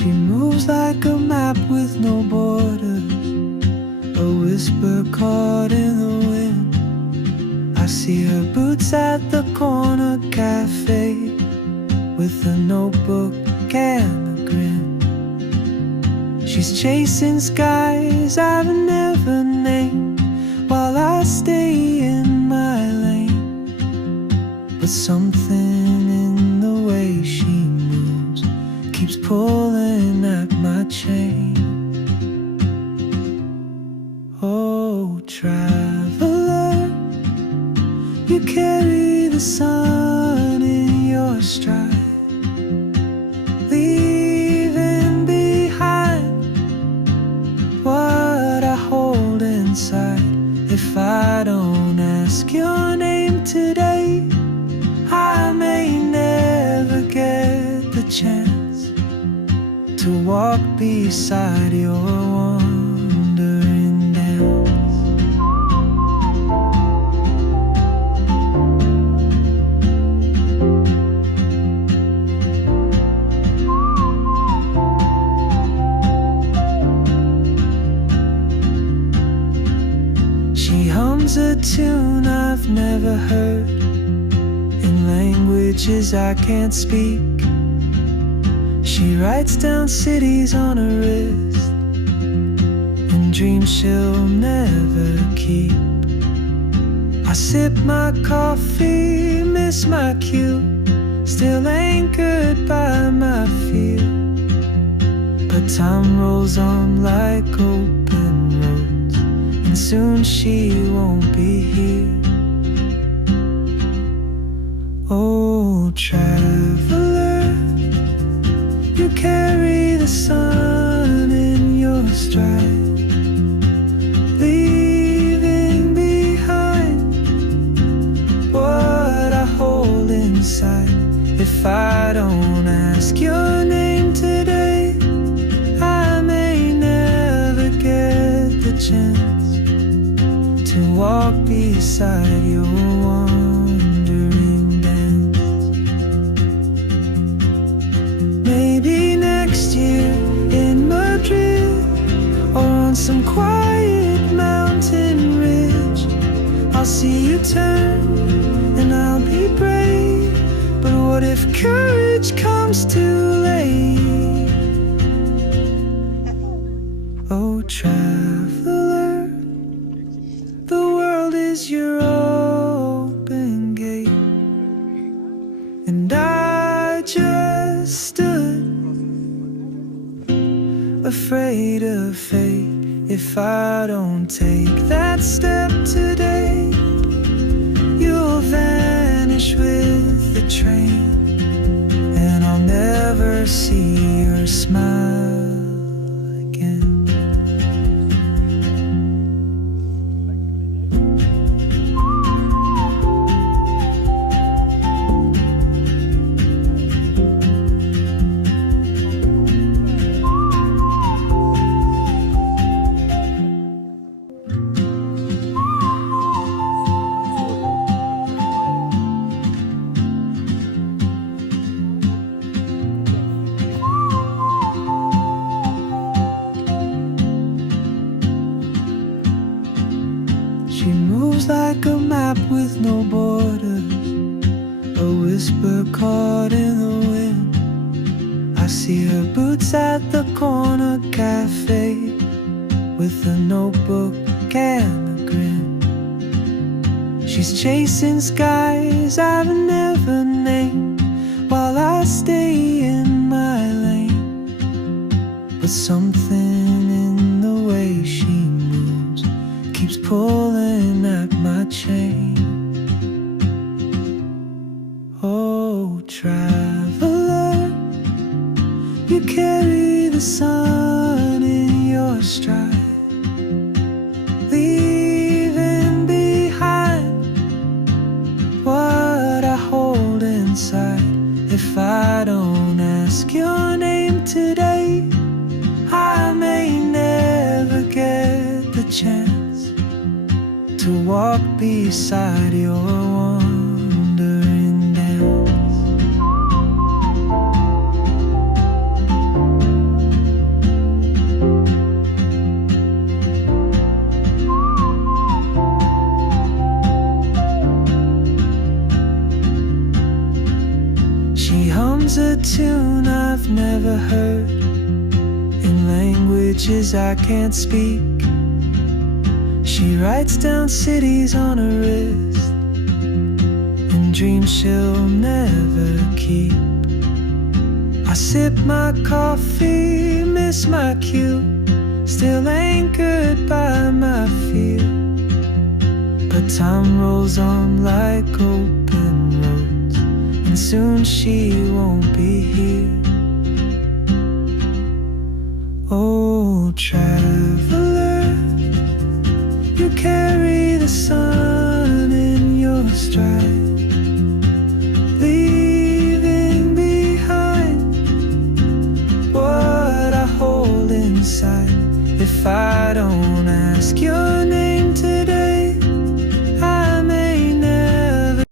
She moves like a map with no borders, a whisper caught in the wind. I see her boots at the corner cafe, with a notebook and a grin. She's chasing skies I've never named, while I stay in my lane. But something in the way she moves keeps pulling at my chain. Oh, traveler, you carry the sun in your stride, leaving behind what I hold inside. If I don't ask your name today, I may never get the chance to walk beside your wandering dance. She hums a tune I've never heard, in languages I can't speak. She writes down cities on her wrist, and dreams she'll never keep. I sip my coffee, miss my cue, still anchored by my fear. But time rolls on like open roads, and soon she won't be here. Oh, traveler, you carry the sun in your stride, leaving behind what I hold inside. If I don't ask your name today, I may never get the chance to walk beside your wandering dance. Maybe next year in Madrid, or on some quiet mountain ridge, I'll see you turn and I'll be brave. But what if courage comes too late? Oh, traveler, the world is your open gate, and I just stood afraid of fate. If I don't take that step today, you'll vanish with the train, and I'll never see your smile again. She moves like a map with no borders, a whisper caught in the wind. I see her boots at the corner cafe, with a notebook and a grin. She's chasing skies I've never named, while I stay in my lane. But something in the way she moves keeps pulling at my chain. Oh, traveler, you carry the sun in your stride, leaving behind what I hold inside. If I don't ask your name today, I may never get the chance to walk beside your wandering dance. tune I've never heard, in languages I can't speak. She writes down cities on her wrist, and dreams she'll never keep. I sip my coffee, miss my cue, still anchored by my fear. But time rolls on like open roads, and soon she won't be here. Oh, traveler, you carry the sun in your stride, leaving behind what I hold inside. If I don't ask your name to